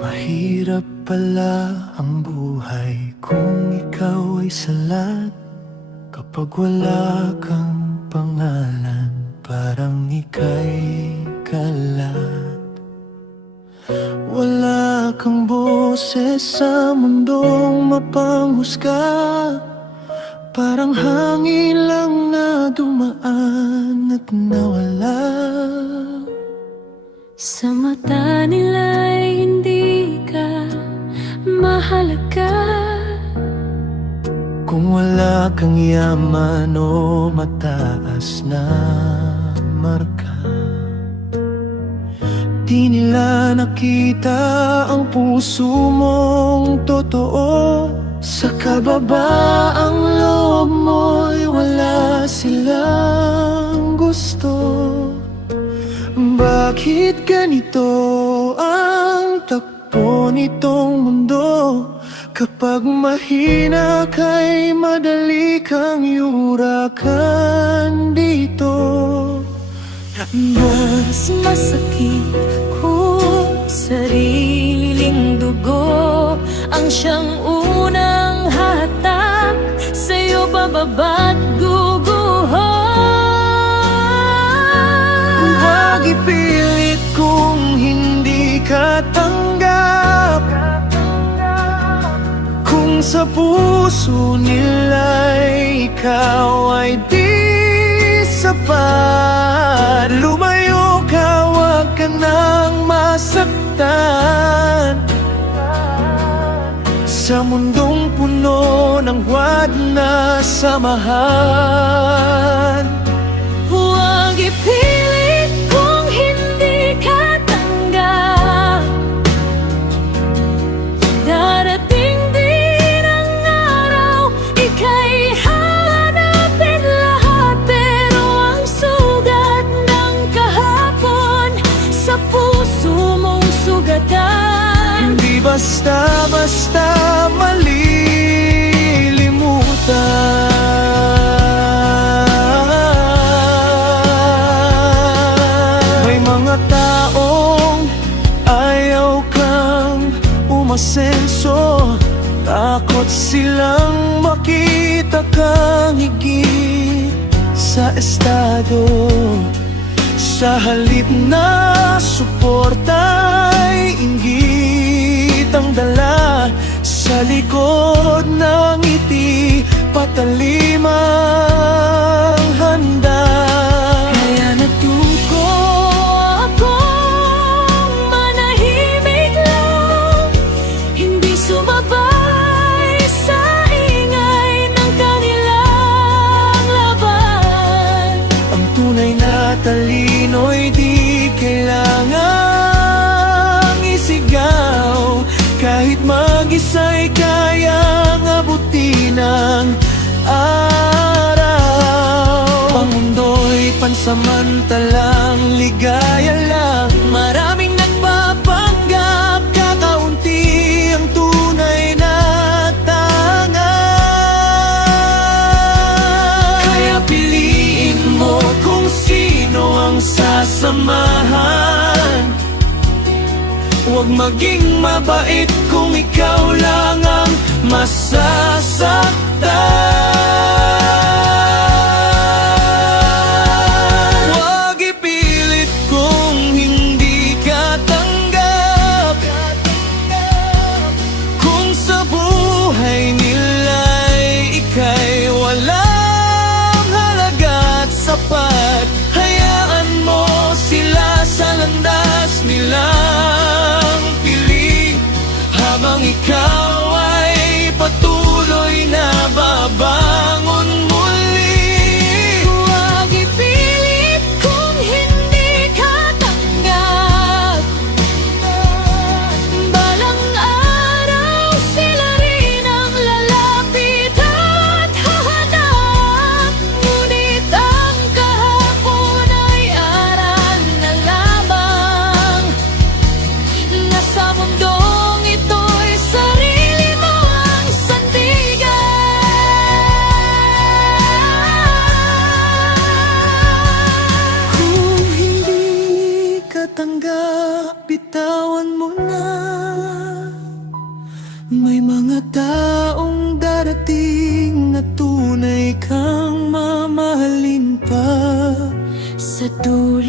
Mahirap pala ang buhay kung ikaw ay salat. Kapag wala kang pangalan, parang ika'y kalat. Wala kang boses sa mundong mapanghusga, parang hangin lang na dumaan at nawala. Sa mata nila'y hindi ka mahalaga. Kung wala kang yaman o mataas na marka, di nila nakita ang puso mong totoo. Sa kababaang loob mo'y wala silang gusto. Bakit ganito ang takbo nitong mundo? Kapag mahina ka'y madali kang yurakan dito. Mas masakit kung sariling dugo ang siyang unang hatak sa'yo bababa't guguho. Huwag ipilit kung hindi ka tanggap, kung sa puso nila'y ikaw ay di sapat. Lumayo ka, huwag ka nang masaktan sa mundong puno ng huwad na samahan. Huwag ipilit kung hindi ka tanggap. Darating din ang araw, ika'y hanapin lahat. Pero ang sugat ng kahapon sa puso mong sugatan. Hindi basta-basta malilimutan. May mga taong ayaw kang umasenso, takot silang makita kang higit sa estado. Sa halip na suporta'y inggit ang dala, sa likod ng ngiti patalimang handa. Kaya natuto akong manahimik lang, hindi sumabay sa ingay ng kanilang laban. Ang tunay na talino'y di kailangang isigaw, kahit mag-isa'y kayang abutin ng araw. Ang mundo'y pansamantalang ligaya lang, maraming nagpapanggap, kakaunti ang tunay na tanga. Kaya piliin mo kung sino ang sasamahan. Huwag maging mabait kung ikaw lang ang masasaktan. Huwag ipilit kung hindi ka tanggap, kung sa buhay nila'y ika'y walang halaga at sapat. Hayaan mo sila sa landas nilang piling, habang ikaw ay patuloy na babangon muli. Huwag ipilit kung hindi ka tanggap. Balang araw sila rin ang lalapit at hahanap. Ngunit ang kahapon ay aral na lamang, na sa mundong ito'y sarili tanggap, bitawan mo na. May mga taong darating na tunay kang mamahalin pa. Sa dulo